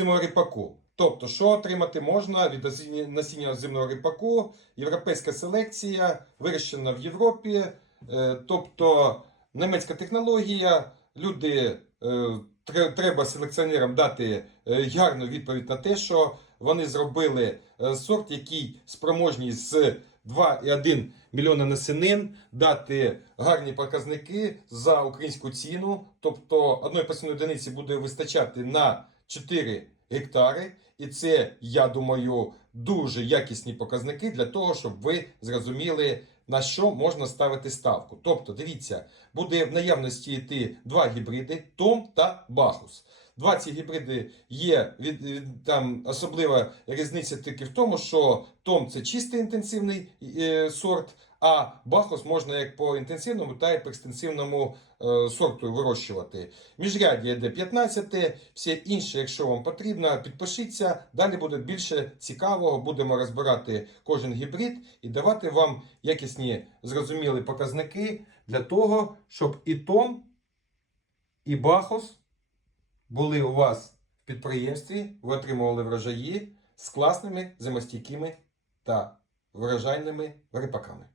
озимого ріпаку. Тобто, що отримати можна від насіння озимого ріпаку, європейська селекція, вирощена в Європі, е, тобто німецька технологія, люди. е, Треба селекціонерам дати е, гарну відповідь на те, що вони зробили сорт, який спроможний з 2,1 мільйона насінин дати гарні показники за українську ціну. Тобто одної посівної одиниці буде вистачати на 4 гектари. І це, я думаю, дуже якісні показники для того, щоб ви зрозуміли, на що можна ставити ставку. Тобто, дивіться, буде в наявності йти два гібриди Том та Бахус. Два ці гібриди є від, від- там особлива різниця тільки в тому, що Том це чистий інтенсивний е, сорт, а Бахус можна як по інтенсивному, так і по екстенсивному е, сорту вирощувати. Міжряддя йде 15, все інше, якщо вам потрібно, підпишіться. Далі буде більше цікавого. Будемо розбирати кожен гібрид і давати вам якісні зрозумілі показники для того, щоб і Том, і Бахус були у вас в підприємстві, ви отримували врожаї з класними зимостійкими та врожайними рипаками.